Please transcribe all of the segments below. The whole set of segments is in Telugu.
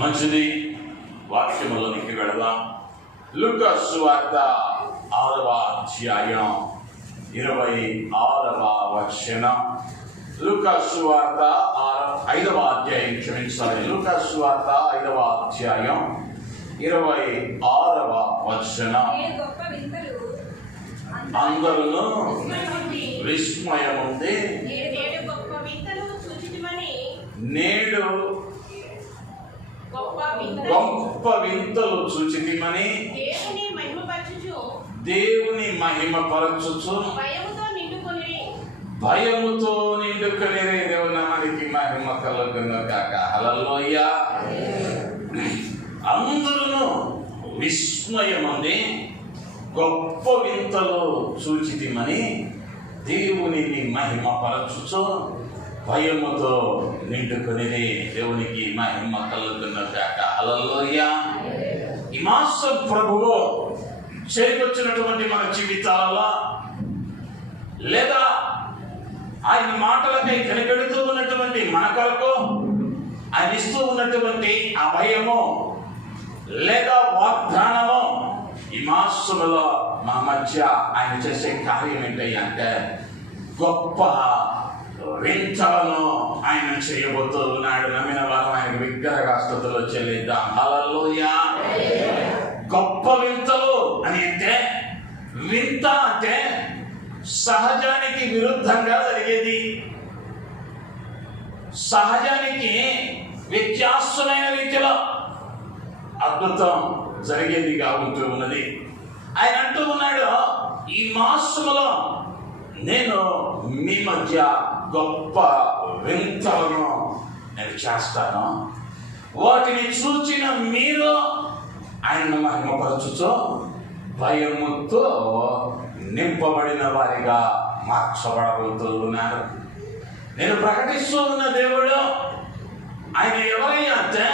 మంచిది. వాక్యములోనికి వెళదాం. లూకా సువార్త 6వ అధ్యాయం 26వ వచనం. లూకా సువార్త 5వ అధ్యాయం, క్షమించాలి, లూకా సువార్త 5వ అధ్యాయం 26వ వచనం. అందరూ విస్మయముంది, నేడు గొప్ప వింతలు చూచితిమని దేవుని మహిమపరచుచు భయముతో నిండుకొని దేవుని నామానికి మహిమ కలుగును గాక. హల్లెలూయా. అందరూ విస్మయముంది, గొప్ప వింతలు చూచితిమని దేవునిని మహిమపరచుచు భయముతో నిండుకొని దేవునికి మహిమ కలుగును గాక. హల్లెలూయా. ఈ మాసం ప్రభువు చేయవచ్చినటువంటి మన జీవితాలలో, లేదా ఆయన మాటలకై కనిపెడుతూ ఉన్నటువంటి మన కొరకు ఆయన ఇస్తూ ఉన్నటువంటి అభయము లేదా వాగ్దానము, ఈ మాసములో మన మధ్య ఆయన చేసే కార్యం ఏంటంటే గొప్ప వింతలను ఆయన చేయబోతూ ఉన్నాడు. నమ్మిన వారు ఆయన విగ్రహస్తుతులు చెల్లిద్దాం. హల్లెలూయా. గొప్ప వింతలు అని అంటే, వింత అంటే సహజానికి విరుద్ధంగా జరిగేది, సహజానికి వ్యత్యాసమైన రీతిలో అద్భుతం జరిగేదిగా ఉంటూ ఉన్నది. ఆయన అంటూ ఉన్నాడు, ఈ మాసములో నేను మీ మధ్య గొప్ప వింతలను నేను చేస్తాను, వాటిని చూచిన మీరు ఆయనను మహిమపరచుచు భయముతో నింపబడిన వారిగా మార్చబడబోతూ ఉన్నారు. నేను ప్రకటిస్తూ ఉన్న దేవుడు ఆయన ఎవరయ్యా అంటే,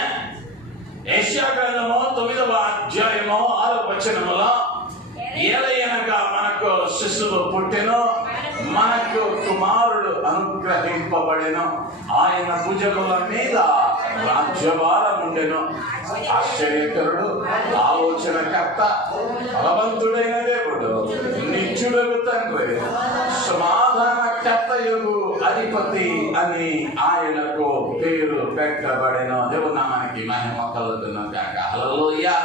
యెషయా గ్రంథము 9వ అధ్యాయము 6వ వచనములో, ఏలయనగా మనకు శిశువు పుట్టెను, మనకు కుమారుడు అనుగ్రహింపబడెను, ఆయన భుజముల మీద రాజ్యభారం ఉండెను, ఆశ్చర్యకరుడు, ఆలోచనకర్త, బలవంతుడైన దేవుడు, నిత్యుడగు తండ్రి, సమాధానకర్తయగు అధిపతి అని ఆయనకు పేరు పెట్టబడెను. దేవుని నామానికి మహిమ కలుగును గాక. హల్లెలూయా.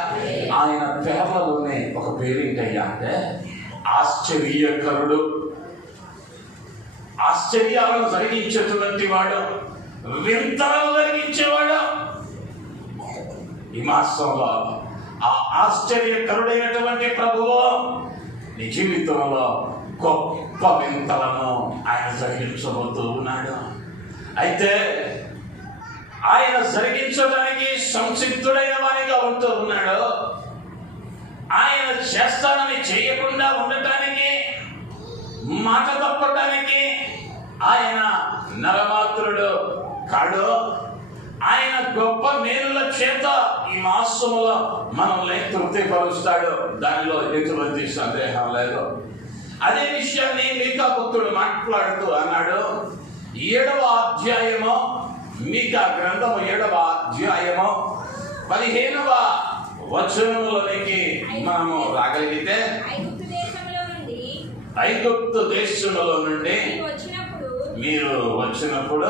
ఆయన పేర్లలోనే ఒక పేరు ఏంటయ్యా అంటే ఆశ్చర్యకరుడు, ఆశ్చర్యాలను జరిగించేటువంటి వాడు, వింతలను జరిగించేవాడు. ఈ మాసంలో ఆ ఆశ్చర్యకరుడైనటువంటి ప్రభువు నీ జీవితంలో గొప్ప వింతలను ఆయన జరిగించబోతూ ఉన్నాడు. అయితే ఆయన జరిగించడానికి సంసిద్ధుడైన వానిగా ఉంటూ ఉన్నాడు. ఆయన చేస్తానని చేయకుండా ఉండటానికి, మాట తప్పటానికి ఆయన నరమాత్రుడు కాడు. ఆయన గొప్ప మేలుల చేత ఈ మాసములో మనల్ని తృప్తిపరుస్తాడు, దానిలో ఎటువంటి సందేహం లేదు. అదే విషయాన్ని మీకా భక్తుడు మాట్లాడుతూ అన్నాడు. 7వ అధ్యాయము, మీకా గ్రంథము 7వ అధ్యాయము 15వ వచనములోనికి మనము రాగలిగితే, ఐగుప్తు దేశములో నుండి మీరు వచ్చినప్పుడు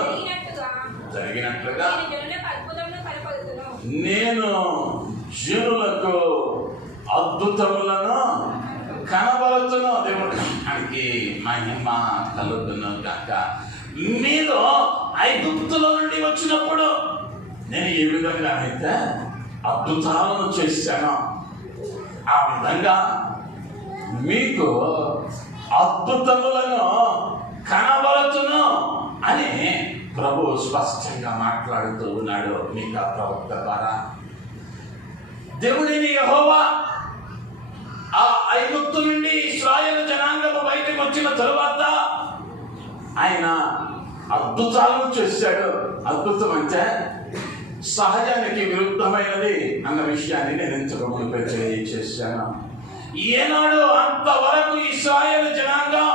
జరిగినట్లుగా నేను జనులకు అద్భుతములను కనబడుతును. దేవుడికి మహిమ కలుగును గాక. మీరు ఐగుప్తులో నుండి వచ్చినప్పుడు నేను ఏ విధంగా అయితే అద్భుతాలను చేశాను, ఆ విధంగా మీకు అద్భుతములను కనబడుతును అని ప్రభు స్పష్టంగా మాట్లాడుతూ ఉన్నాడు మీకా ప్రవక్త ద్వారా. దేవుడిని యెహోవా ఆ ఐగుప్తు నుండి ఇశ్రాయేలు జనాంగము బయటకు వచ్చిన తరువాత ఆయన అద్భుతాలను చేశాడు. అద్భుతం అంటే సహజానికి విరుద్ధమైనది అన్న విషయాన్ని నేను ఇంతకు మునుపే తెలియజేశాను. ఏనాడు అంతవరకు ఇశ్రాయేలు జనాంగం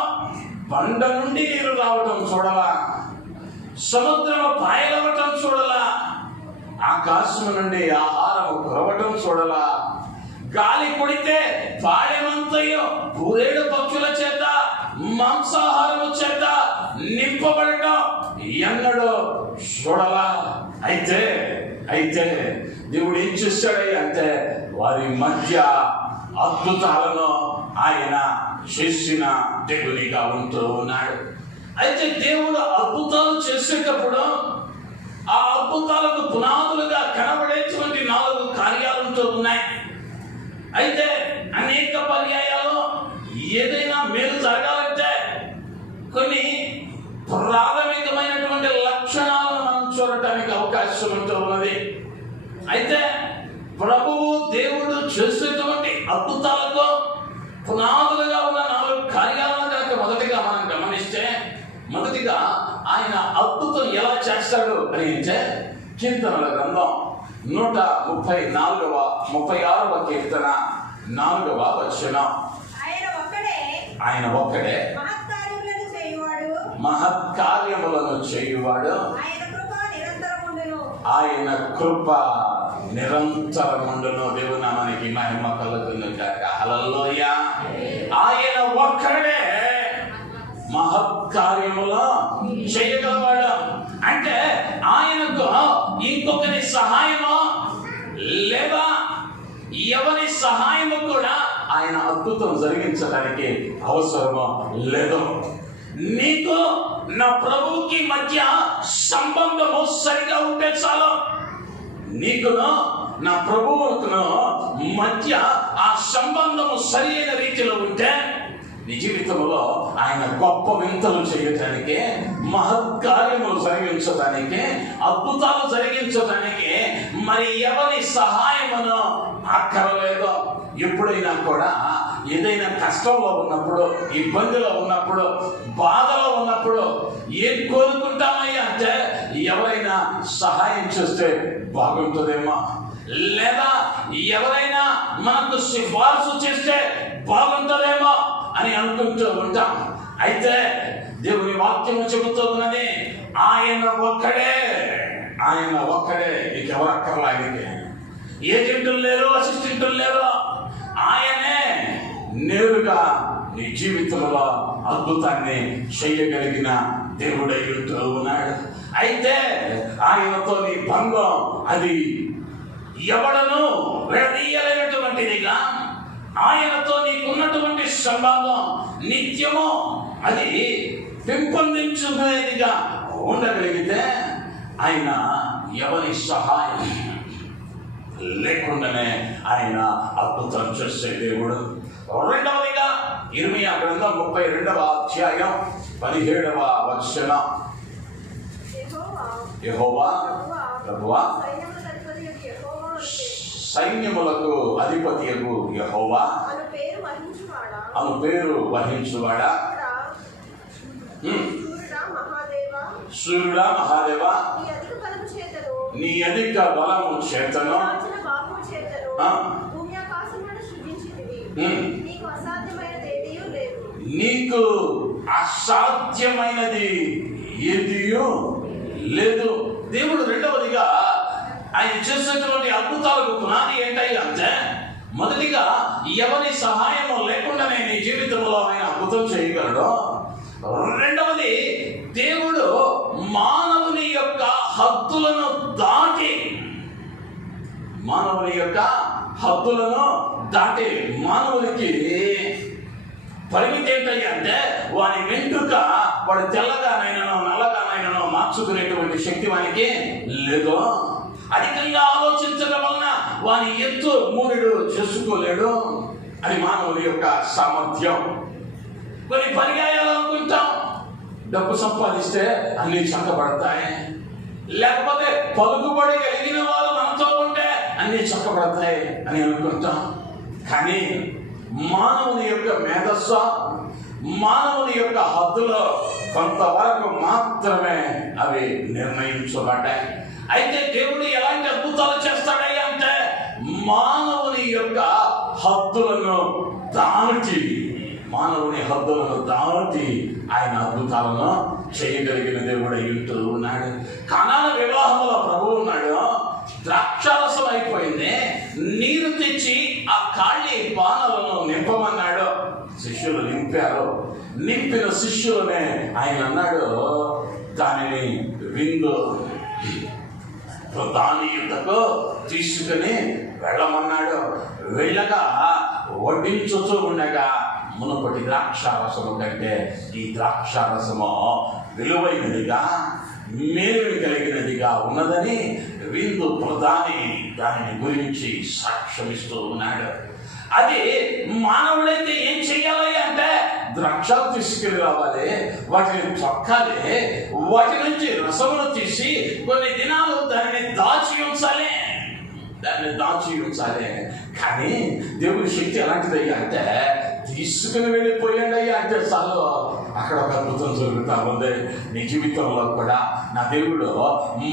బండ నుండి నీరు రావటం చూడలా, సముద్రము పాయలవటం చూడలా, ఆకాశం నుండి ఆహారము కురవటం చూడలా, గాలి కొడితే పాడెమంతయో పూరేడు పక్షుల చేత మాంసాహారము చేత నింపబడటం ఎన్నడో చూడలా. అయితే దేవుడు ఏం చేశాడు అంటే వారి మధ్య అద్భుతాలను ఆయన చేసిన దేవునిగా ఉంటూ ఉన్నాడు. అయితే దేవుడు అద్భుతాలు చేసేటప్పుడు ఆ అద్భుతాలకు పునాదులుగా కనబడేటువంటి 4 కార్యాలు ఉంటూ ఉన్నాయి. అయితే అనేక పర్యాయాలు ఏదైనా మేలు జరగాలంటే కొన్ని ప్రాథమికమైనటువంటి లక్షణాలను మనం చూడటానికి అవకాశం ఉంటూ ఉన్నది. అయితే ప్రభువు దేవుడు చేసేటువంటి అద్భుతాలకు పునాదులుగా ఉన్న 4 కార్యాలను కనుక మొదటిగా మనం గమనిస్తే, మొదటిగా ఆయన అద్భుతం ఎలా చేస్తాడు అని అంటే కీర్తనల గ్రంథం 136వ కీర్తన 4వ వచనం. ఆయన ఒక్కడే మహత్కార్యములను చేయువాడు, ఆయన కృప నిరంతరముండును. దేవుని నామానికి మహిమ కలుగును గాక. హల్లెలూయా. ఆయన ఒక్కడే మహత్కార్యములు చేయగలవాడు. అంటే ఆయనకు ఇంకొకరి సహాయము లేదా ఎవరి సహాయము కూడా ఆయన అద్భుతం జరిగించడానికి అవసరము లేదు. నీకు నా ప్రభువుకి మధ్య సంబంధము సరిగా ఉంటే చాలు. నీకును నా ప్రభువుకును మధ్య ఆ సంబంధము సరి అయిన రీతిలో ఉంటే నీ జీవితంలో ఆయన గొప్ప వింతలు చేయటానికి, మహత్కార్యములు జరిగించడానికి, అద్భుతాలు జరిగించడానికి మరి ఎవరి సహాయమును అక్కరలేదు. ఎప్పుడైనా కూడా ఏదైనా కష్టంలో ఉన్నప్పుడు, ఇబ్బందిలో ఉన్నప్పుడు, బాధలో ఉన్నప్పుడు ఏం కోరుకుంటామయ్యా అంటే ఎవరైనా సహాయం చేస్తే బాగుంటుందేమో, లేదా ఎవరైనా మనకు సిఫార్సు చేస్తే బాగుంటుందేమో అని అనుకుంటూ ఉంటాం. అయితే దేవుని వాక్యము చెబుతూ ఉన్నది ఆయన ఒక్కడే. ఇంకెవరు అక్కర్లా. ఆయనకి ఏజెంట్లు లేరు, అసిస్టెంట్లు లేరు. ఆయనే నేరుగా నీ జీవితంలో అద్భుతాన్ని చేయగలిగిన దేవుడై ఉంటూ ఉన్నాడు. అయితే ఆయనతో నీ బంధం అది ఎవడను విడదీయలేనటువంటిదిగా, ఆయనతో నీకున్నటువంటి సంబంధం నిత్యము అది పెంపొందించుకునేదిగా ఉండగలిగితే ఆయన ఎవరి సహాయం లేకుండానే ఆయన అద్భుతం చేసే దేవుడు. రెండవదిగా ఇర్మియా గ్రంథం 32వ అధ్యాయం 17వ వచనం. యెహోవా ప్రభువా సైన్యములకు అధిపతియగు యెహోవా అను పేరు వహించువాడా, సూర్యుడా మహాదేవా, నీ అధిక బలము చేతను నీకు అసాధ్యమైనది ఏదియో లేదు. దేవుడు రెండవదిగా ఆయన చేసేటువంటి అద్భుతాలకు పునాది ఏంటయ్యి అంటే, మొదటిగా ఎవరి సహాయము లేకుండానే నీ జీవితంలో ఆయన అద్భుతం చేయగలడు. రెండవది, దేవుడు మానవుని యొక్క హద్దులను దాటి మానవునికి పరిమితి ఏంటయ్యి అంటే వాని వెంట్రుక వాడు తెల్లగానైనానో నల్లగానైనానో మార్చుకునేటువంటి శక్తి వానికి లేదు. అధికంగా ఆలోచించడం వలన వాని ఎత్తు మూడు చేసుకోలేడు. అది మానవుని యొక్క సామర్థ్యం. కొన్ని పర్యాయాలు అనుకుంటాం డబ్బు సంపాదిస్తే అన్ని చక్కబడతాయి, లేకపోతే పలుకుబడి కలిగిన వాళ్ళు మనతో ఉంటే అన్ని చక్కబడతాయి అని అనుకుంటాం. కానీ మానవుని యొక్క మేధస్సు, మానవుని యొక్క హద్దులో కొంతవరకు మాత్రమే అవి నిర్ణయించబడ్డాయి. అయితే దేవుడు ఎలాంటి అద్భుతాలు చేస్తాడయ్యా అంటే మానవుని యొక్క హద్దులను దాటి ఆయన అద్భుతాలను చేయగలిగిన దేవుడు అయి ఉంటూ ఉన్నాడు. కానాను వివాహంలో ప్రభువు ఉన్నాడు. ద్రాక్షారసం అయిపోయింది, నీరు తెచ్చి ఆ ఖాళీ పానలను నింపమన్నాడు. శిష్యులు నింపారు. నింపిన శిష్యులనే ఆయన అన్నాడు, దానిని విందు ప్రధాని యుద్ధకు తీసుకుని వెళ్ళమన్నాడు. వెళ్ళగా వడ్డించుతూ ఉండగా మునుపటి ద్రాక్షారసము కంటే ఈ ద్రాక్షారసము విలువైనదిగా, మేలు కలిగినదిగా ఉన్నదని విందు ప్రధాని దాని గురించి సాక్ష్యమిస్తూ ఉన్నాడు. అది మానవుడైతే ఏం చెయ్యాలి అంటే ద్రాక్షలు తీసుకెళ్ళి రావాలి, వాటిని తొక్కాలి, వాటి నుంచి రసమును తీసి కొన్ని దినాలు దానిని దాచి ఉంచాలి. కానీ దేవుడి శక్తి ఎలాంటిదయ్యా అంటే తీసుకుని వెళ్ళిపోయండి అయ్యా అంటే చాలు, అక్కడ ఒక అద్భుతం జరుగుతా ఉంది. నీ జీవితంలో కూడా నా దేవుడు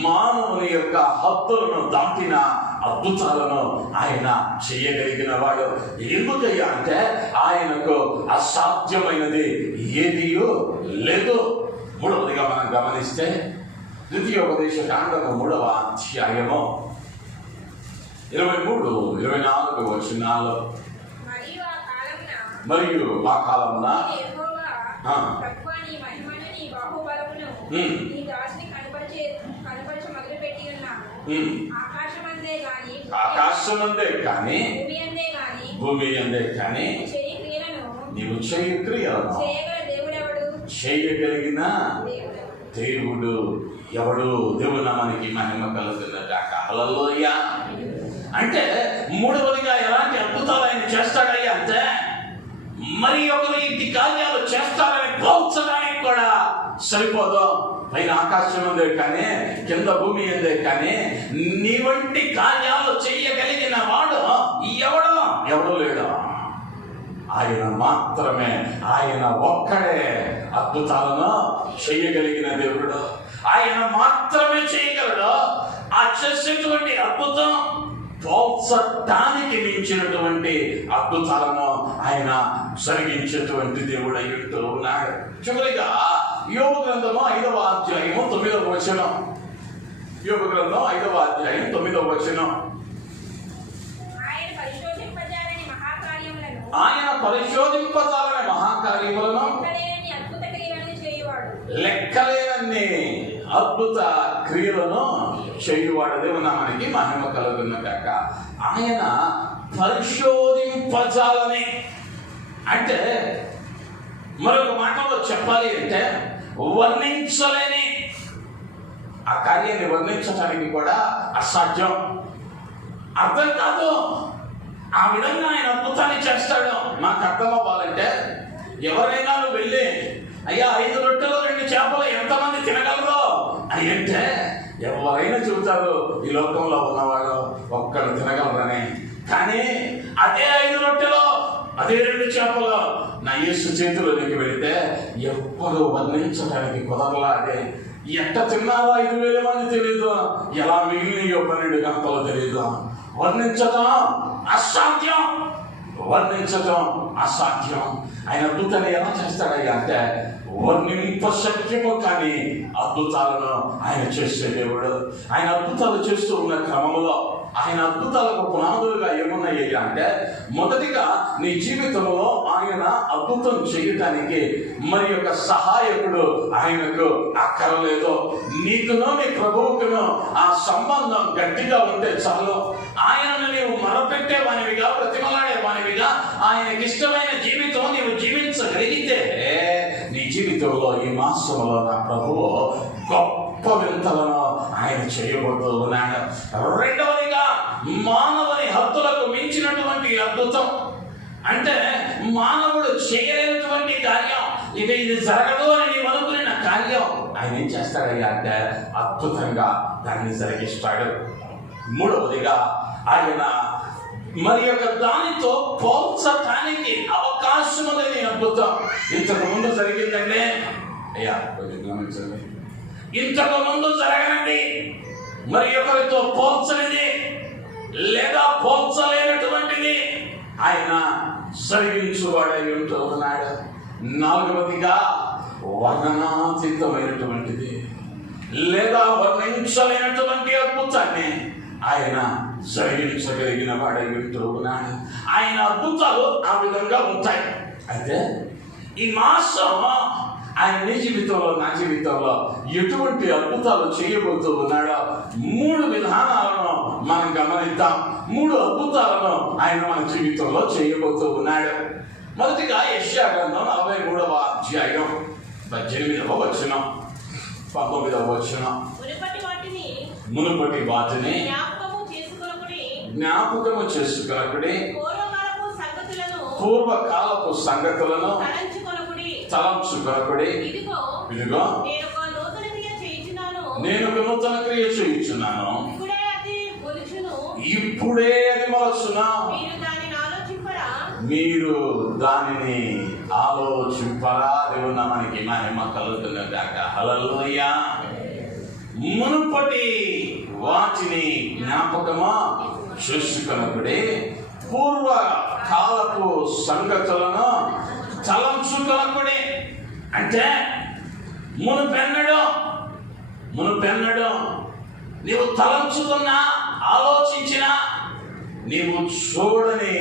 మానవుని యొక్క హద్దులను దాటిన అద్భుతాలను ఆయన చేయగలిగిన వాడు. ఎందుకయ్యా అంటే ఆయనకు అసాధ్యమైనది ఏదీ లేదు. మూడవదిగా మనం గమనిస్తే ద్వితీయోపదేశకాండము 3వ అధ్యాయము 23-24 వచనాలు. మరియు ఆ కాలమున ఆకాశమందే కానీ భూమి అందే కానీ నీవు చేయ క్రియలను చేయగలిగిన దేవుడు ఎవడు? దేవుడు నామానికి మహిమ కలుగునుగాక. హల్లెలూయా. అంటే మూడవదిగా ఎలాంటి అద్భుతాలు ఆయన చేస్తాడయ్యా అంటే మరి ఒకరు ఇంటి కార్యాలు చేస్తారని పోల్చడానికి కూడా సరిపోదు. పైన ఆకాశం ఉందే కానీ కింద భూమి ఉందే కానీ నీ వంటి కార్యాలు చెయ్యగలిగిన వాడు ఎవడు లేడు. ఆయన మాత్రమే, ఆయన ఒక్కడే అద్భుతాలను చేయగలిగిన దేవుడు. ఆయన మాత్రమే చేయగలడు. ఆ చేసేటువంటి అద్భుతం పోల్చటానికి మించినటువంటి అద్భుతాలను ఆయన జరిగించేటువంటి దేవుడు అయ్యుంటూ ఉన్నాడు. చివరిగా యోబు గ్రంథము 5వ అధ్యాయము 9వ వచనం. యోబు గ్రంథం 5వ అధ్యాయం 9వ వచనం. ఆయన పరిశోధింపజాలని మహాకార్యములను లెక్కలేనన్ని అద్భుత క్రియలను చేయువాడు. దేవుని నామానికి మహిమ కలుగునుగాక. ఆయన పరిశోధింపజాలని అంటే మరొక మాటలో చెప్పాలి అంటే వర్ణించలేని ఆ కార్యాన్ని వర్ణించడానికి కూడా అసాధ్యం, అర్థం కాదు. ఆ విధంగా ఆయన అద్భుతాన్ని చేస్తాడు. నాకు అర్థం అవ్వాలంటే ఎవరైనా వెళ్ళి అయ్యా 5 రొట్టెలు 2 చేపలు ఎంతమంది తినగలరు అని అంటే ఎవరైనా చెబుతారు ఈ లోకంలో ఉన్నవాడు ఒక్కడు తినగలరని. కానీ అదే 5 రొట్టెలు అదే 2 చేపలు నా యేసు చేతిలోకి వెళితే ఎవ్వరు వర్ణించడానికి కుదరలా. అదే ఎట్ట తిన్నారో 5,000 మంది తెలీదు, ఎలా మిగిలినయో 12 గంటలు తెలీదు. వర్ణించటం అసాధ్యం. ఆయన అద్భుతాన్ని ఎలా చేస్తాడయ్యా అంటే వర్ణింప శక్యము కానీ అద్భుతాలను ఆయన చేసే దేవుడు. ఆయన అద్భుతాలు చేస్తూ ఉన్న క్రమంలో ఆయన అద్భుతాలకు పునాదులుగా ఏమున్నాయ్యా అంటే మొదటిగా నీ జీవితంలో ఆయన అద్భుతం చేయటానికి మరి యొక్క సహాయకుడు ఆయనకు అక్కర్లేదు. నీకునో నీ ప్రభువుకునో ఆ సంబంధం గట్టిగా ఉంటే చాలు. ఆయనను నీవు మరపెట్టేవానివిగా, ప్రతిమలాడేవానివిగా, ఆయనకి ఇష్టమైన జీవితం నీవు జీవించగలిగితే నీ జీవితంలో ఈ మాసంలో నా ప్రభువు గొప్ప వింతలను ఆయన చేయబోతూ ఉన్నాడు. రెండవదిగా మానవుని హద్దులకు మించినటువంటి అద్భుతం అంటే మానవుడు చేయలేనటువంటి కార్యం, ఇక ఇది జరగదు అని నీవు అనుకున్న కార్యం ఆయన ఏం చేస్తాడయ్యా అంటే అద్భుతంగా దాన్ని జరిగిస్తాడు. మూడవదిగా ఆయన మరి యొక్క దానితో పోల్చటానికి అవకాశం లేని అద్భుతం. ఇంతకు ముందు జరిగిందంటే అయ్యా కొంచెం గమనించండి, ఇంతకు ముందు జరగనండి మరి ఒకరితో పోల్చనిది లేదా పోల్చలేనటువంటిది ఆయన జరిగించువాడై ఉంటూ ఉన్నాడు. నాలుగవదిగా వర్ణనాతీతమైనటువంటిది లేదా వర్ణించలేనటువంటి అద్భుతాన్ని ఆయన జరిగించగలిగిన వాడై వింటూ ఉన్నాడు. ఆయన అద్భుతాలు ఆ విధంగా ఉంటాయి. అయితే ఈ మాసం ఆయన నీ జీవితంలో, నా జీవితంలో ఎటువంటి అద్భుతాలు చేయబోతూ ఉన్నాడో 3 విధానాలను మనం గమనిద్దాం. 3 అద్భుతాలను ఆయన మన జీవితంలో చేయబోతూ ఉన్నాడు. మొదటిగా యెషయా గ్రంథం 43వ అధ్యాయం 18వ వచనం 19వ వచనం. మునుపటి వాటిని జ్ఞాపకము చేసుకొనుడి, పూర్వకాలపు సంగతులను తలంచుకొనుడి. ఇదిగో నేను ఒక నూతన క్రియ చేయుచున్నాను, ఇప్పుడే అది మొలచునా, మీరు దానిని ఆలోచింపరా. దేవుని మనకి మహిమ కలుగుతున్న గాక. హల్లెలూయా. మునుపటి వాటిని జ్ఞాపకమా చేసుకొనుడి, పూర్వ కాలపు సంగతులను తలంచుకొనుడి. అంటే మునుపెన్నడో నీవు తలంచుకున్నా, ఆలోచించినా నీవు చూడని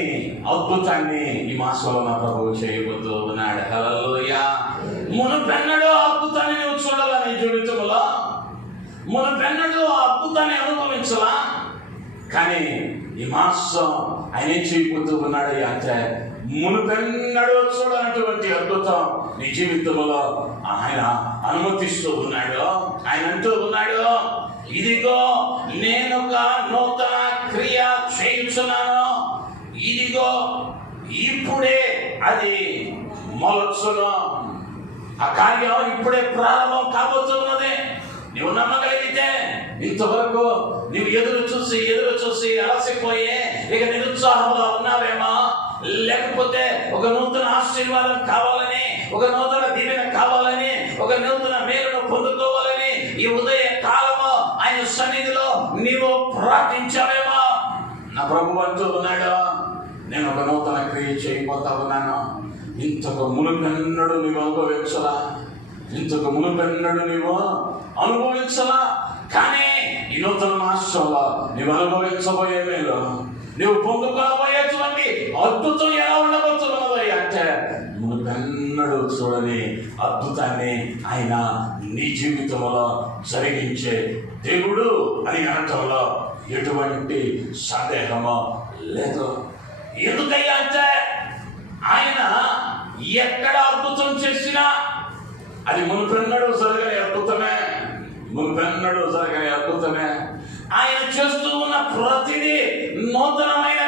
అద్భుతాన్ని ఈ మాసంలో నా ప్రభువు చేయబోతూ ఉన్నాడు. హల్లెలూయా. మునుపెన్నడో అద్భుతాన్ని నువ్వు చూడాలా నీ జీవితంలో, మునుపెన్నడో ఆ అద్భుతాన్ని అనుభవించలా. కానీ ఈ మాసం ఆయన ఏం చేయబోతూ ఉన్నాడు అంటే మునుపెన్నడో చూడనటువంటి అద్భుతం నీ జీవితంలో ఆయన అనుమతిస్తూ ఉన్నాడు. ఆయన అంటూ ఉన్నాడు, ఇదిగో నేను ఒక నూతన క్రియ చేయుచున్నాను, ఇదిగో ఇప్పుడే అది మొలచును. ఆ కార్యం ఇప్పుడే ప్రారంభం కాబోతున్నది. నువ్వు నమ్మగలిగితే ఇంతవరకు నువ్వు ఎదురు చూసి అలసిపోయే ఇక నిరుత్సాహంలో ఉన్నావేమో, లేకపోతే ఒక నూతన ఆశీర్వాదం కావాలని, ఒక నూతన దీవెన కావాలని, ఒక నూతన మేలును పొందుకోవాలని ఈ ఉదయ కాలము ఆయన సన్నిధిలో నీవు ప్రార్థించావేమో. నా ప్రభు అంటూ ఉన్నాడు, నేను ఒక నూతన క్రియ చేయబోతా ఉన్నాను. ఇంతకు మునుపెన్నడు నీవు అనుభవించలా, ఇంతకు మునుపెన్నడు నీవు అనుభవించలా. కానీ ఈ నూతన మాసంలో నీవు అనుభవించబోయే మేలు, నువ్వు పొందుకోబోయేటువంటి అద్భుతం ఎలా ఉండబోతున్నది అంటే మునుపెన్నడు చూడని అద్భుతాన్ని ఆయన నీ జీవితంలో జరిగించే దేవుడు అని అనటంలో ఎటువంటి సందేహము లేదు. ఎందుకయ్యా అంటే ఆయన ఎక్కడ అద్భుతం చేసినా అది మునుపెన్నడు జరగని అద్భుతమే. ఆయన చేస్తూ ఉన్న ప్రతిదీ నూతనమైన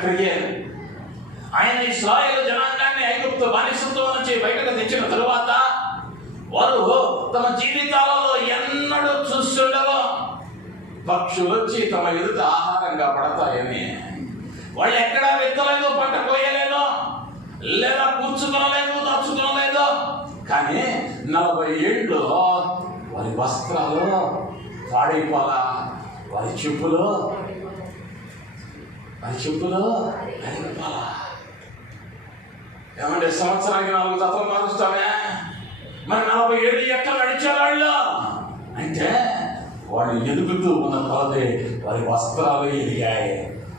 క్రియే. ఆయన ఇశ్రాయేలు జనాంగాన్ని ఐగుప్తు బానిసత్వం నుంచి బయటకు తెచ్చిన తరువాత వారు తమ జీవితాలలో ఎన్నడూ చూస్తుండగా పక్షులు వచ్చి తమ ఎదుట ఆహారంగా పడతాయని వాళ్ళు ఎక్కడా విత్తలేదు, పంట కోయలేదు, లేదా కూర్చుకోలేదు, దాచుకోలేదు. కానీ 40 ఏళ్ళు వారి వస్త్రాలు పాడైపోలా, వారి చెప్పులు ఏమంటే సంవత్సరానికి 4 జతలు మారుస్తామే, మరి 40 ఏళ్ళు ఎక్కడ నడిచారు వాళ్ళు అంటే వాళ్ళు ఎదుగుతూ ఉన్న కొలదే వారి వస్త్రాలు ఎదిగాయి,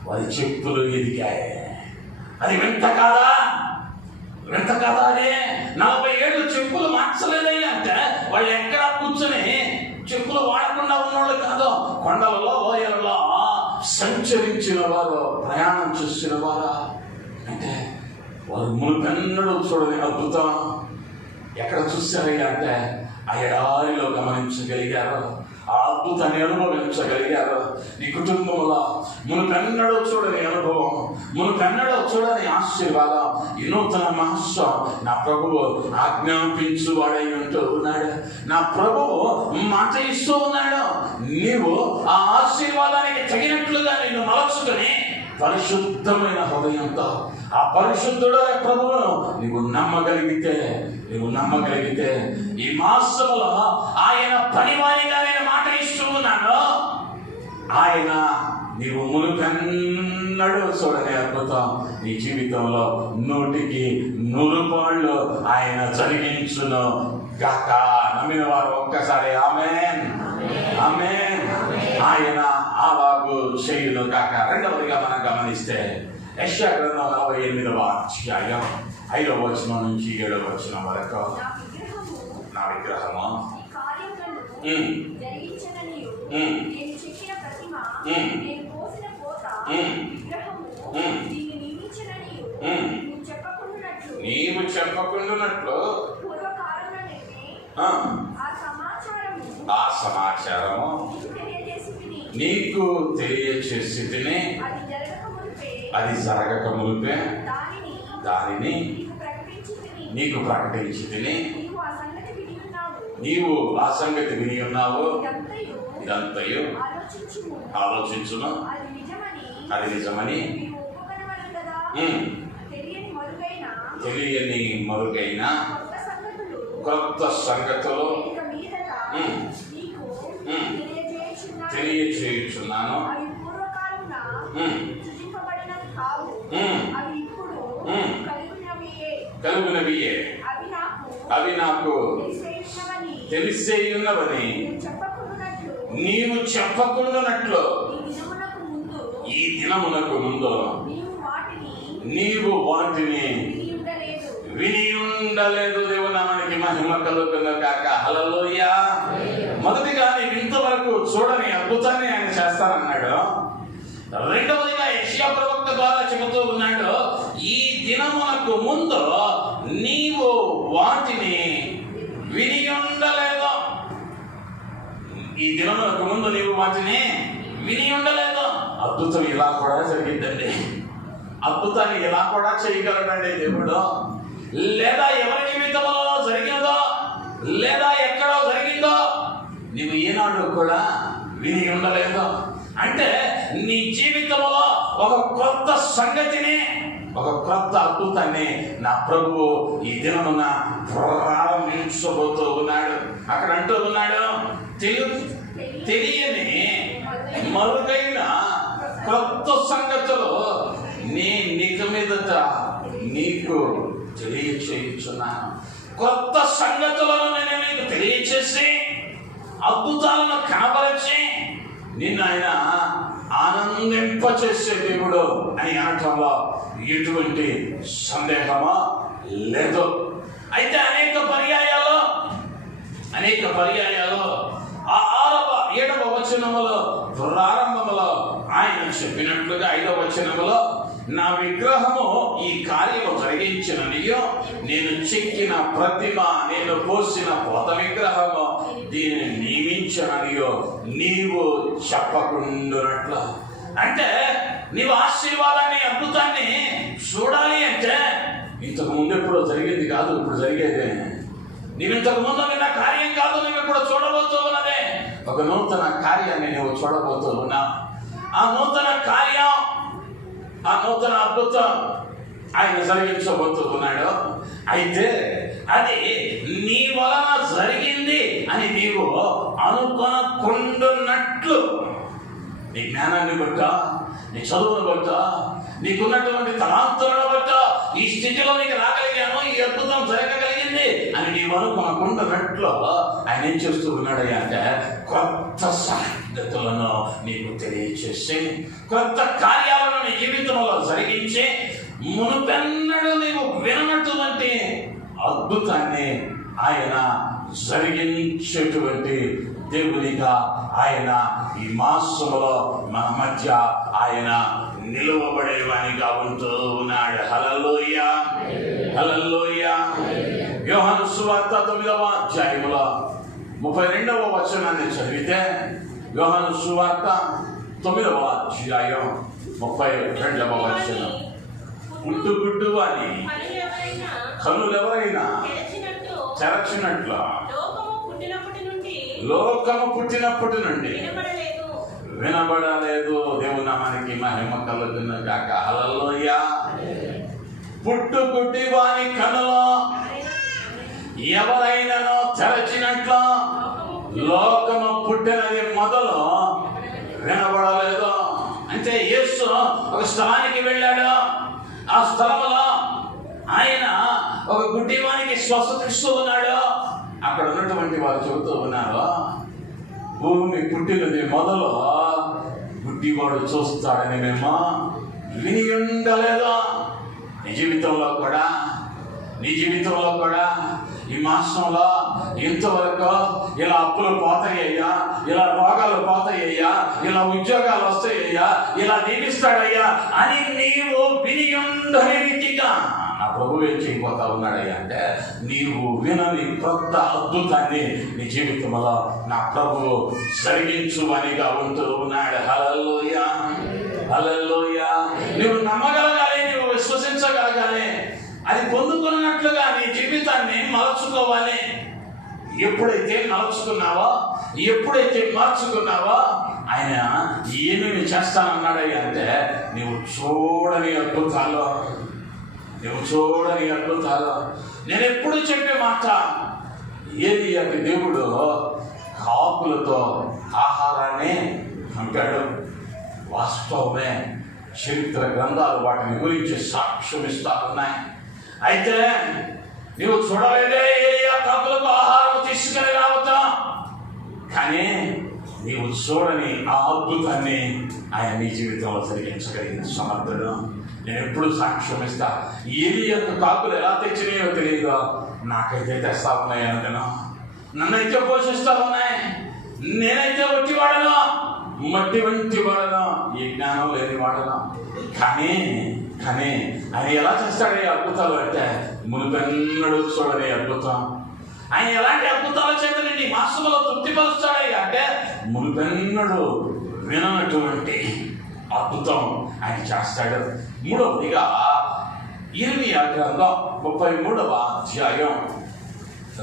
వారి చెప్పులు ఎదిగాయి. అది వింత కాదా? అదే 40 ఏళ్ళు చెప్పులు మార్చలేదయ్యా అంటే వాళ్ళు ఎక్కడ కూర్చొని చెప్పులు వాడకుండా ఉన్నవాళ్ళు కాదు. కొండలలో, లోయలలో సంచరించిన వారు, ప్రయాణం చేసిన వారు. అంటే వారు మునుపెన్నడూ చూడని అద్భుతం ఎక్కడ చూశారయ్యా అంటే ఆ ఎడారిలో గమనించగలిగారు, ఆ అద్భుతాన్ని అనుభవించగలిగారు. నీ కుటుంబంలో మునుపెన్నడూ చూడని అనుభవం, మునుపెన్నడూ చూడని ఆశీర్వాదం ఈ నూతన మాసం నా ప్రభువు ఆజ్ఞాపించు వాడై ఉంటూ ఉన్నాడు. నా ప్రభువు మాట ఇస్తూ ఉన్నాడు. నీవు ఆ ఆశీర్వాదానికి తగినట్లుగా నిన్ను మలచుకొని పరిశుద్ధమైన హృదయంతో ఆ పరిశుద్ధుడు ప్రభువును నీవు నమ్మగలిగితే ఈ మాసంలో ఆయన పనివానిగా నేను మాట ఇస్తూ ఉన్నాను. ఆయన నీవు మునుపెన్నడూ చూడని అద్భుతం నీ జీవితంలో 100కి 100 పాళ్ళు ఆయన జరిగించును గాక. నమ్మిన వారు ఒక్కసారి ఆమేన్. ఆయన అలాగూ చేయును కాక. రెండవదిగా మనం గమనిస్తే యెషయా గ్రంథం 48వ అధ్యాయం 5వ వచనం నుంచి 7వ వచనం వరకు, నా విగ్రహము నీవు చెప్పకుండానట్లు ఆ సమాచారము నీకు తెలియచేసి తిని, అది జరగక మునిపే దానిని నీకు ప్రకటించి తిని, నీవు ఆ సంగతి విని ఉన్నావు. ఇదంతయు ఆలోచించును, అది నిజమని. తెలియని మరుగైన కొత్త సంగతులు తెలియచేయుచున్నాను. కలుగునవియే, అవి నాకు తెలిసే ఉన్నవని నీవు చెప్పకుండానట్లు ఈ దినమునకు ముందు నీవు వాటిని విని ఉండలేదు. దేవుని నామానికి మహిమ కలుగును గాక. హల్లెలూయా. మొదటిగా నీవు ఇంతవరకు చూడని అద్భుతాన్ని ఆయన చేస్తానన్నాడు. రెండవదిగా యెషయా ప్రవక్త ద్వారా చెబుతూ ఉన్నాడు, ఈ దినమునకు ముందు నీవు వాటిని విని ఉండలేదు. ఈ దినమునకు ముందు నీవు వాటిని విని ఉండలేదు. అద్భుతం ఇలా కూడా జరిగిందండి. అద్భుతాన్ని ఇలా కూడా చేయగలడండి దేవుడు. లేదా ఎవరి జీవితంలో జరిగిందో, లేదా ఎక్కడో జరిగిందో నీవు ఈనాడు కూడా విని ఉండలేదు. అంటే నీ జీవితంలో ఒక కొత్త సంగతిని, ఒక కొత్త అద్భుతాన్ని నా ప్రభువు ఈ దినమున ప్రారంభించబోతూ ఉన్నాడు. అక్కడ అంటూ ఉన్నాడు, తెలియని మరుగైన కొత్త సంగతులు నీకు మీదట నీకు తెలియచేయుచున్నాను. కొత్త సంగతులను నేను నీకు తెలియచేసి, అద్భుతాలను కనబరిచి నిన్ను ఆయన ఆనందింపచేసే దేవుడు అని అనటంలో ఎటువంటి సందేహమా లేదు. అయితే అనేక పర్యాయాలు ఆ 7వ వచనములో ప్రారంభములో ఆయన చెప్పినట్లుగా 5వ వచనములో, నా విగ్రహము ఈ కార్యము జరిగించిననియో, నేను చెక్కిన ప్రతిమ, నేను పోసిన పోత విగ్రహము దీనిని నియమించననియో నీవు చెప్పకుండానట్లు. అంటే నీవు ఆశీర్వాదాన్ని, అద్భుతాన్ని చూడాలి అంటే ఇంతకు ముందు ఎప్పుడో జరిగింది కాదు, ఇప్పుడు జరిగేదే. నీవు ఇంతకు ముందు విన్న కార్యం కాదు, నువ్వు ఇప్పుడు చూడబోతూ ఉన్నదే. ఒక నూతన కార్యాన్ని నువ్వు చూడబోతూ ఉన్నావు. ఆ నూతన కార్యం, ఆ నూతన అద్భుతం ఆయన జరిగించబోతూ ఉన్నాడు. అయితే అది నీ వలన జరిగింది అని నీవు అనుకొనకుండున్నట్లు, నీ జ్ఞానాన్ని బట్ట, నీ చదువును బట్ట, నీకున్నటువంటి తలాంతులను బట్ట ఈ స్థితిలో నీకు రాగలిగాను, ఈ అద్భుతం జరగగలిగింది అని నీవు అనుకున్నట్లు ఆయన ఏం చేస్తూ ఉన్నాడయ్యా అంటే, కొత్త సంగతులను నీకు తెలియచేసి, కొత్త కార్యాలను నీ జీవితంలో జరిగించి, మునుపెన్నడూ నీవు విననటువంటి అద్భుతాన్ని ఆయన జరిగించేటువంటి దేవునిగా ఆయన ఈ మాసములో మన మధ్య ఆయన నిలువబడేవానిగా ఉంటూ ఉన్నాడు. హల్లెలూయా, హల్లెలూయా. యోహాను సువార్త 9వ అధ్యాయములో 32వ వచనాన్ని చదివితే, యోహాను సువార్త 9వ అధ్యాయం 32వ వచనం, పుట్టుగుడ్డు అని కనులెవరైనా చెరచినట్లు లోకము పుట్టినప్పటి నుండి వినబడలేదు. దేవుని నామానికి మహిమ కలుగును గాక. హల్లెలూయా. పుట్టుగుడ్డి వాని కనులో ఎవరైనానో తెరచినట్లు లోకము పుట్టినది మొదలు వినబడలేదు. అంటే యేసు ఒక స్థలానికి వెళ్ళాడు. ఆ స్థలంలో ఆయన ఒక గుడ్డివానికి స్వస్థత ఇస్తూ ఉన్నాడు. అక్కడ ఉన్నటువంటి వారు చెబుతూ ఉన్నారు, భూమి పుట్టినది మొదలు గుడ్డివాడు చూస్తాడని మేము విని ఉండలేదా? నీ జీవితంలో కూడా ఈ మాసంలో ఇంతవరకు ఇలా అప్పులు పోతాయ్యా, ఇలా రోగాలు పోతాయ్యా, ఇలా ఉద్యోగాలు వస్తాయ్యా, ఇలా దీవిస్తాడయ్యా అని నీవు విని ఉండని రీతిగా నా ప్రభువు ఏం చేయబోతా ఉన్నాడయ్యా అంటే, నీవు వినని కొత్త అద్భుతాన్ని నీ జీవితంలో నా ప్రభువు జరిగించువనిగా ఉంటూ ఉన్నాడు. హల్లెలూయా, హల్లెలూయా. నువ్వు నమ్మగలగాలి, నువ్వు విశ్వసించగలగాలి, అది పొందుకున్నట్లుగా నీ జీవితాన్ని మలచుకోవాలి. ఎప్పుడైతే మలచుకున్నావో, ఎప్పుడైతే మార్చుకున్నావో ఆయన ఏమేమి చేస్తానన్నాడయ్యా అంటే, నువ్వు చూడని అద్భుతాలు. నేను ఎప్పుడు చెప్పే మాట, ఏది అంటే దేవుడు కాకులతో ఆహారాన్ని పంపాడు. వాస్తవమే, చరిత్ర గ్రంథాలు వాటిని గురించి సాక్ష్యం ఇస్తా ఉన్నాయి. అయితే నువ్వు చూడలేదే ఏలియా కాకులకు ఆహారం తీసుకుని రావతా, కానీ నీవు చూడని ఆ అద్భుతాన్ని ఆయన నీ జీవితంలో జరిగించగలిగిన సమర్థుడు. నేను ఎప్పుడు సాక్ష్యం ఇస్తా. ఏలియా కాకులు ఎలా తెచ్చినాయో తెలియదు, నాకైతే తెస్తా ఉన్నాయి అంటను. నన్నైతే పోషిస్తా ఉన్నాయి. నేనైతే ఒట్టివాడను, మట్టి వంటి వాడను, ఈ జ్ఞానం లేని వాడను. కానీ ఆయన ఎలా చేస్తాడు ఈ అద్భుతాలు అంటే, మునిపెన్నడు చూడని అద్భుతం. ఆయన ఎలాంటి అద్భుతాల చేత నీ మాసంలో తృప్తిపరుస్తాడు అంటే, మునిపెన్నడు విననటువంటి అద్భుతం ఆయన చేస్తాడు. మూడవదిగా ఇర్మియా గ్రంథం 33వ అధ్యాయం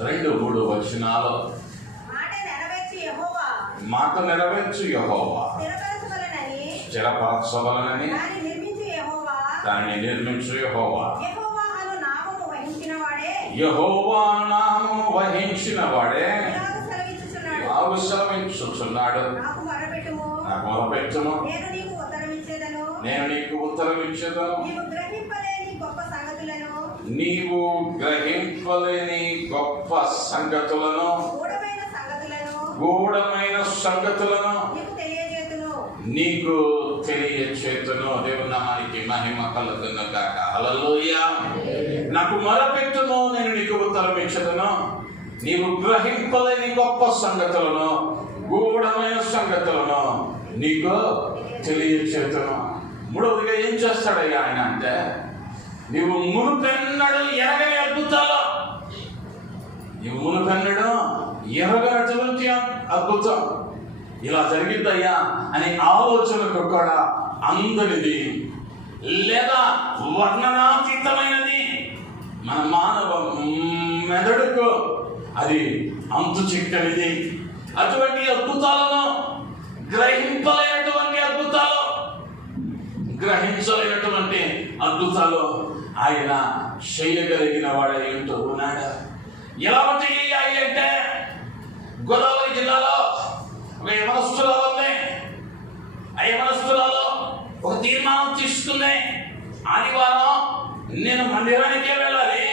2-3 వచనాలు. మాట నెరవేర్చు యెహోవా, స్థిరపరచవలనని దాన్ని నిర్మించు యెహోవా, యెహోవా నామము వహించిన వాడే ఇలాగు సెలవించుచున్నాడు, నాకు మొరపెట్టుము, నేను నీకు ఉత్తరం ఇచ్చేదను. నీవు గ్రహింపలేని గొప్ప సంగతులను, గూఢమైన సంగతులను నీకు తెలియచేతును. దేవుని నామానికి మహిమ కలుగును గాక. హల్లెలూయా. నాకు మొరపెట్టుము, నేను నీకు ఉత్తరం ఇచ్చేదను. నీవు గ్రహింపలేని గొప్ప సంగతులను, గూఢమైన సంగతులను నీకు తెలియచేతును. మూడవదిగా ఏం చేస్తాడయ్యా ఆయన అంటే, నీవు మునుపెన్నడు ఎరగని అద్భుతాలు, నీవు మునుపెన్నడు ఎరగనటువంటి అద్భుతం ఇలా జరిగిందయ్యా అని ఆలోచనకు కూడా అందరిది లేదా వర్ణనాతీతమైనది. మన మానవ మెదడుకు అది అంతు చిక్కనిది. అటువంటి అద్భుతాలను, గ్రహింపలేనటువంటి అద్భుతాలు, గ్రహించలేనటువంటి అద్భుతాలు ఆయన చేయగలిగిన వాడై ఉంటూ ఉన్నాడు. ఎలా ఉంటాయి అంటే, గోదావరి జిల్లాలో ఒక యవనస్తురాలు ఒక తీర్మానం తీసుకుంది. ఆదివారం నేను మందిరానికే వెళ్ళాలి,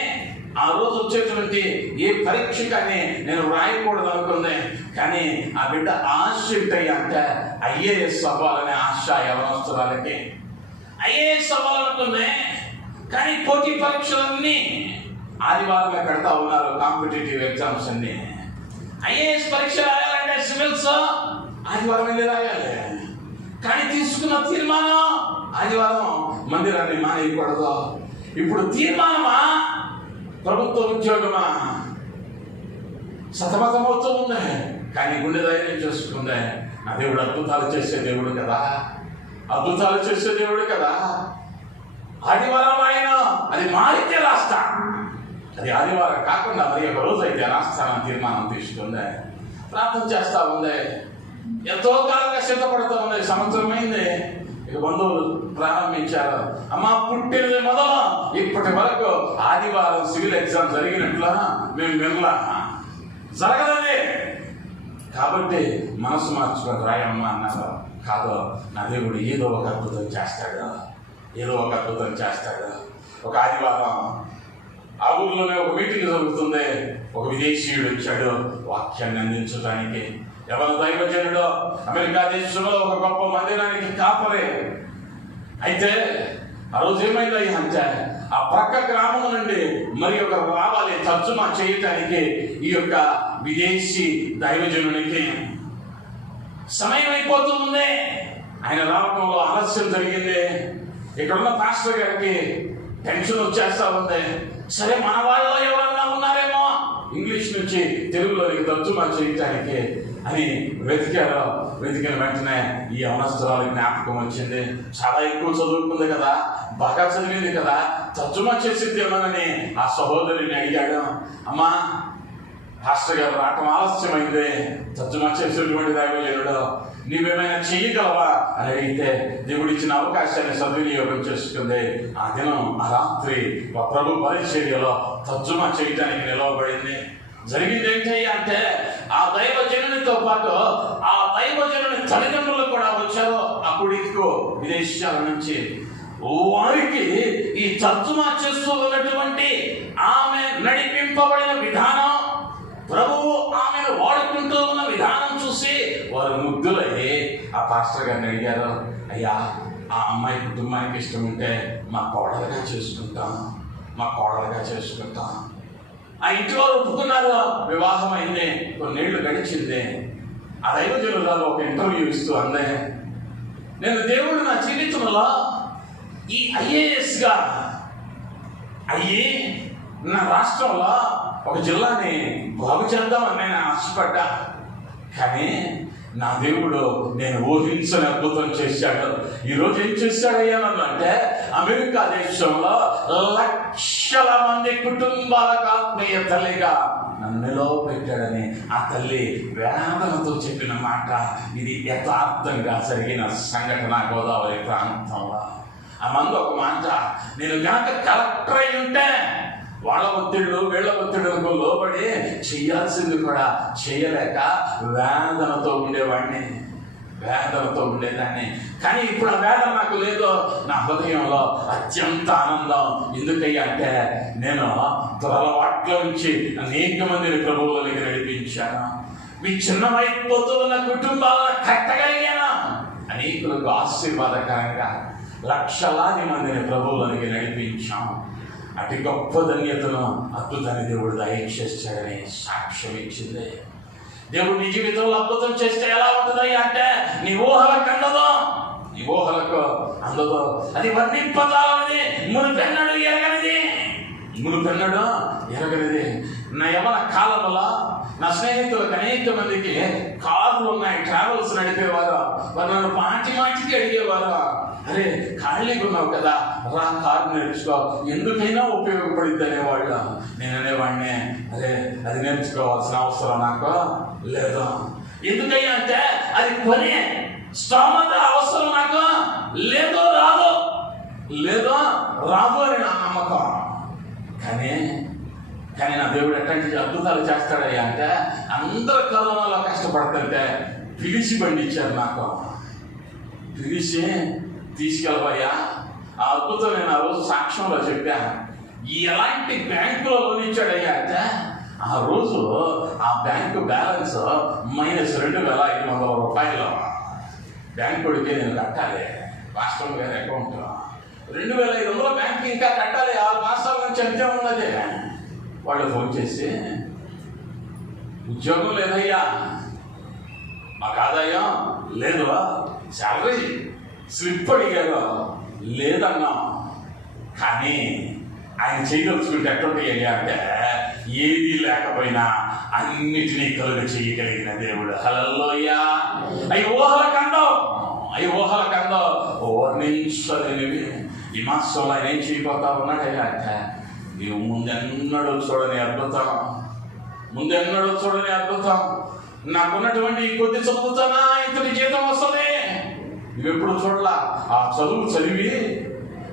ఆ రోజు వచ్చేటువంటి ఏ పరీక్ష కానీ నేను రాయకూడదు అనుకుంది. కానీ ఆ బిడ్డ ఆశ ఏంటయ్యా అంటే, ఐఏఎస్ అవ్వాలనే ఆశ యవనస్తురాలకి. ఐఏఎస్ అవ్వాలనుకుంది, కానీ పోటీ పరీక్షలన్నీ ఆదివారమే పెడతా ఉన్నారు, కాంపిటేటివ్ ఎగ్జామ్స్ అన్ని. ఐఏఎస్ పరీక్ష రాయాలంటే సివిల్స్ ఆదివారం వెళ్ళి రాయాలి. కానీ తీసుకున్న తీర్మానం ఆదివారం మందిరాన్ని మానేయకూడదు. ఇప్పుడు తీర్మానమా, ప్రభుత్వ ఉద్యోగమా, సతమతమవుతూ ఉంది. కానీ గుండె ధైర్యం చేసుకుంది. నా దేవుడు అద్భుతాలు చేసే దేవుడు కదా, అద్భుతాలు చేసే దేవుడు కదా. ఆదివారం ఆయన అది మారితే రాస్తా, అది ఆదివారం కాకుండా మరి ఒక రోజు అయితే రాస్తానని తీర్మానం తీసుకుంది. ప్రార్థన చేస్తా ఉంది, ఎంతో కాలంగా సిద్ధపడుతూ ఉంది. సంవత్సరం అయింది. ఇక బంధువులు ప్రారంభించారు. అమ్మ పుట్టినది మొదలు ఇప్పటి వరకు ఆదివారం సివిల్ ఎగ్జామ్ జరిగినట్లా మేము వినలా, జరగదండి. కాబట్టి మనసు మార్చుకొని రాయమ్మ అన్నారు. కాదు, నా దేవుడు ఏదో ఒక అద్భుతం చేస్తాడు, ఏదో ఒక అద్భుతం చేస్తాడు. ఒక ఆదివారం ఆ ఊర్లోనే ఒక మీటింగ్ జరుగుతుంది. ఒక విదేశీయుడు వచ్చాడు వాక్యాన్ని అందించడానికి. ఎవరు దైవజనుడు అమెరికా దేశంలో ఒక గొప్ప మందిరానికి కాపరే. అయితే ఆ రోజు ఏమైంది అంటే ఆ పక్క గ్రామం నుండి మరి ఒక రావాలి తర్జుమా చేయటానికి ఈ యొక్క విదేశీ దైవజనునికి సమయం అయిపోతూ ఉంది. ఆయన రావడంలో ఆలస్యం జరిగింది. ఇక్కడున్న పాస్టర్ గారికి టెన్షన్ వచ్చేస్తా ఉంది. సరే మన వాళ్ళలో ఎవరన్నా ఉన్నారేమో ఇంగ్లీష్ నుంచి తెలుగులోకి తర్జుమా చేయటానికి అని వెతికారు. వెతికిన వెంటనే ఈ యవనస్తురాలు జ్ఞాపకం వచ్చింది. చాలా ఎక్కువ చదువుకుంది కదా, బాగా చదివింది కదా, తర్జుమా చేసిద్దేమోనని ఆ సహోదరిని అడిగాడు. అమ్మా, పాస్టర్ గారు రావటం ఆలస్యమైంది, తర్జుమా చేసేటువంటి దైవజనుడు, నీవేమైనా చెయ్యగలవా అని అడిగితే దేవుడు ఇచ్చిన అవకాశాన్ని సద్వినియోగం చేసుకుంది. ఆ దినం ఆ రాత్రి ప్రభు పరిచర్యలో తర్జుమా చేయటానికి నిలవబడింది. జరిగింది ఏంటి అంటే ఆ దైవజనునితో పాటు ఆ దైవజనుని తల్లిదండ్రులు కూడా వచ్చారు అప్పుడు విదేశాల నుంచి. వారికి ఈ తర్జుమా చేస్తూ ఉన్నటువంటి ఆమె నడిపింపబడిన విధానం, ప్రభువు ఆమెను వాడుకుంటూ ఉన్న విధానం చూసి వారు ముగ్ధులై ఆ పాస్టర్ గారిని అడిగారు, అయ్యా ఆ అమ్మాయి కుటుంబానికి ఇష్టం ఉంటే మా కోడలుగా చేసుకుంటాం, మా కోడలుగా చేసుకుంటాం. ఆ ఇంటి వారు ఒప్పుకున్నారు. వివాహం అయింది, కొన్నేళ్లు గడిచింది. ఆ దైవజనురాలు ఒక ఇంటర్వ్యూ ఇస్తూ అందే, నేను దేవుడు నా జీవితంలో ఈ ఐఏఎస్గా అయ్యి నా రాష్ట్రంలో ఒక జిల్లాని బాగు చేద్దామని నేను ఆశపడ్డా. కానీ నా దేవుడు నేను ఊహించని అద్భుతం చేశాడు. ఈరోజు ఏం చేశాడయ్యా నన్ను అంటే అమెరికా దేశంలో లక్షల మంది కుటుంబాలకు ఆత్మీయ తల్లిగా నన్నులో పెట్టాడని ఆ తల్లి వేదనతో చెప్పిన మాట. ఇది యథార్థంగా జరిగిన సంఘటన గోదావరి ప్రాంతంలో. ఆ మంది ఒక మాట, నేను కనుక కలెక్టర్ అయి ఉంటే వాళ్ళ ఒత్తిళ్ళు వీళ్ళ ఒత్తిడులకు లోబడి చెయ్యాల్సింది కూడా చేయలేక వేదనతో ఉండేవాడిని, వేదనతో ఉండేదాన్ని. కానీ ఇప్పుడు ఆ వేదన నాకు లేదు. నా హృదయంలో అత్యంత ఆనందం. ఎందుకయ్యా అంటే నేను దురలవాట్ల నుంచి అనేక మందిని ప్రభువులకి నడిపించాను. మీ చిన్నమైపోతూ ఉన్న కుటుంబాలను కట్టగలిగాను. అనేకులకు ఆశీర్వాదకరంగా లక్షలాది మందిని ప్రభువులకి నడిపించాం. అతి గొప్ప ధన్యతను అద్భుతాన్ని దేవుడు దయచేస్తాడని సాక్ష్యం ఇచ్చింది. దేవుడు నీ జీవితంలో అద్భుతం చేస్తే ఎలా ఉంటుందయ్యా అంటే నీ ఊహలకు అందదు, నీ ఊహలకు అందదు. అది వర్ణింపజాలనిది, మునుపెన్నడు ఎరగనిది, మునుపెన్నడు ఎరగనిది. నా యవ్వన కాలంలో నా స్నేహితులకు అనేక మందికి కార్లు ఉన్నాయి, ట్రావెల్స్ నడిపేవారు. వారు నన్ను మాటికి అడిగేవారు, అరే ఖాళీగా ఉన్నావు కదా, రా కారు నేర్చుకో, ఎందుకైనా ఉపయోగపడిద్ది అనేవాళ్ళు. నేను అనేవాడిని, అరే అది నేర్చుకోవాల్సిన అవసరం నాకు లేదు. ఎందుకయ్యా అంటే అది కొనే స్తోమత అవసరం నాకు లేదో రాదు అని నా నమ్మకం. కానీ నా దేవుడు ఎట్లాంటి అద్భుతాలు చేస్తాడయ్యా అంటే అందరూ కరోనాలో కష్టపడుతుంటే పిలిచి బండి ఇచ్చారు నాకు. పిలిచి తీసుకెళ్ళబోయా ఆ అద్భుతం నేను ఆ రోజు సాక్ష్యంలో చెప్పాను. ఎలాంటి బ్యాంకులో లోన్ ఇచ్చాడయ్యా అంటే ఆ రోజు ఆ బ్యాంకు బ్యాలెన్స్ -2,500 రూపాయలు బ్యాంకుడికి నేను కట్టాలి. రాష్ట్రం గారి అకౌంట్ 2,500 బ్యాంకు ఇంకా కట్టాలి. 6 మాసాల నుంచి అంతే ఉన్నది. వాళ్ళు ఫోన్ చేసి, ఉద్యోగం లేదయ్యా, మాకు ఆదాయం లేదు, శాలరీ స్లిప్ అడిగారు లేదన్నా. కానీ ఆయన చేయదలుచుకుంటే ఎటువంటి అయ్యా అంటే ఏది లేకపోయినా అన్నిటినీ కలుగ చేయగలిగిన దేవుడు. హల్లెలూయా. అవి ఊహలకందో వర్ణించలేనివి. ఈ మాసంలో ఆయన ఏం చేయబోతా ఉన్నాడయ్యా అంటే నీవు ముందెన్నడూ చూడని అద్భుతం. నాకున్నటువంటి కొద్ది చదువుతానా ఇంతటి జీతం వస్తుంది. నువ్వెప్పుడు చూడలా. ఆ చదువు చదివి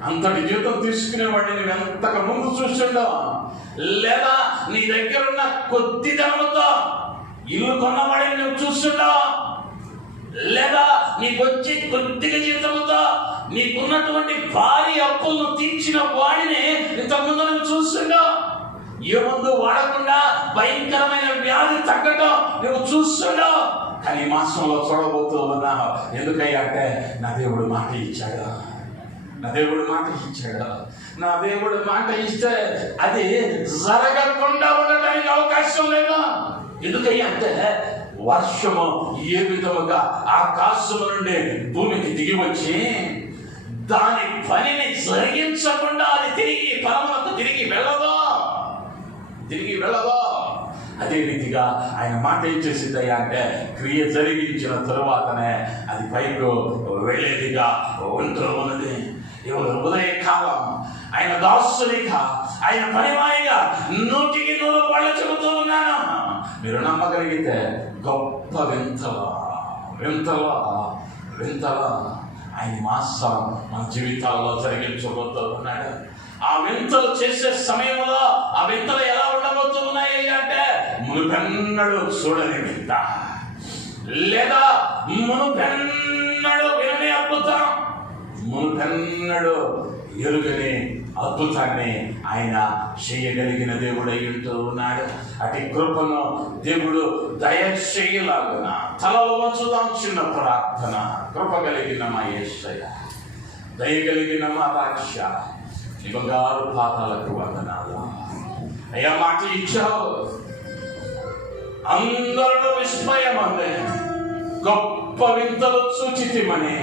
అంతటి జీతం తీసుకునేవాడిని నువ్వు ఎంతకు ముందు చూస్తుండవు. లేదా నీ దగ్గర ఉన్న కొద్ది ధనముతో ఇల్లు కొన్నవాడిని నువ్వు చూస్తుండవు. లేదా నీకు వచ్చి కొద్దిగా జీతంతో నీకున్నటువంటి భారీ అప్పులను తీర్చిన వాడిని ఇంతకుముందు నువ్వు చూస్తుండవు. ఏ మందు వాడకుండా భయంకరమైన వ్యాధి తగ్గటం నువ్వు చూస్తుండవు. కానీ ఈ మాసంలో చూడబోతూ ఉన్నాను. ఎందుకయ్యా అంటే నా దేవుడు మాట ఇచ్చాడు. నా దేవుడు మాట ఇచ్చాడు. నా దేవుడు మాట ఇస్తే అది జరగకుండా ఉండటానికి అవకాశం లేదు. ఎందుకయ్యా అంటే వర్షము ఏ విధముగా ఆకాశము నుండి భూమికి దిగి వచ్చి దాని పనిని జరిగించకుండా అది తిరిగి పరమునకు తిరిగి వెళ్ళదు. అదే రీతిగా ఆయన మాట ఏం చేసిందయ్యా అంటే క్రియ జరిగించిన తరువాతనే అది పైకి వెళ్ళేదిగా ఉంటూ ఉన్నది. ఉదయకాలం ఆయన దాసునిగా, ఆయన పనివాయిగా 100కి 100 చెబుతూ ఉన్నాను. మీరు నమ్మగలిగితే గొప్ప వింతలో ఆయన మాసం మన జీవితాల్లో జరిగించబోతూ ఉన్నాడు. ఆ వింతలు చేసే సమయంలో ఆ వింతలు ఎలా ఉండబోతూ ఉన్నాయి అంటే మునుపెన్నడు చూడని వింత, లేదా మునుపెన్నడు వినని అద్భుతం, మునుపెన్నడు ఎరుగని అద్భుతాన్ని ఆయన చేయగలిగిన దేవుడై ఉంటూ ఉన్నాడు. అటు కృపను దేవుడు దయచేయలాగున తలలో వంచుదాం చిన్న ప్రార్థన. కృప కలిగిన మా యేసయ్య, దయగలిగిన మా రక్ష, నీ బంగారు పాదాలకు వందనాలు అయ్యా. మాట ఇచ్చావు, అందరూ విస్మయమందే గొప్ప వింతలు సూచితమని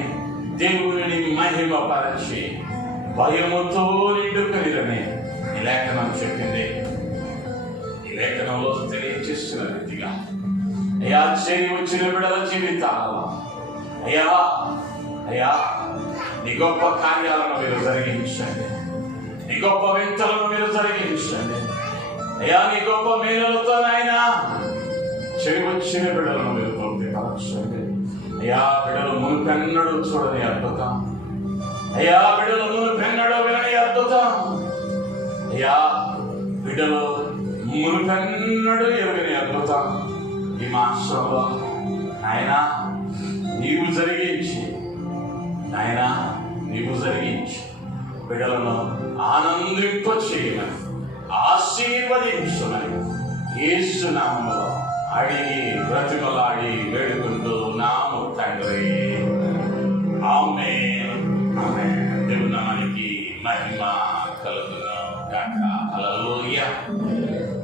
దేవుని మహిమపరచి భయముతో నిండుకలిరని ఈ లేఖనం చెప్పింది. ఈ లేఖనంలో తెలియజేస్తున్న రీతిగా అయ్యా చేరి వచ్చిన బిడ్డల జీవితాలలో అయ్యా నీ గొప్ప కార్యాలను మీరు జరిగించండి. నీ గొప్ప వింతలను మీరు జరిగించండి అయ్యా. నీ గొప్ప మేలులతో నాయనా చెరి వచ్చిన బిడ్డలను మీరు తృప్తిపరచండి అయ్యా. బిడ్డలు మునుపెన్నడు చూడని అద్భుతం అయ్యా. బిడ్డలు మునుపెన్నడు వినని అద్భుతం అయ్యా. బిడ్డలు మునుపెన్నడు ఎరుగని అద్భుతం ఈ మాసంలో నాయనా నీవు జరిగించి బిడ్డలను ఆనందింప చేయమని, ఆశీర్వదించమని యేసు నామములో అడిగి బ్రతిమలాడి వేడుకుంటూ నా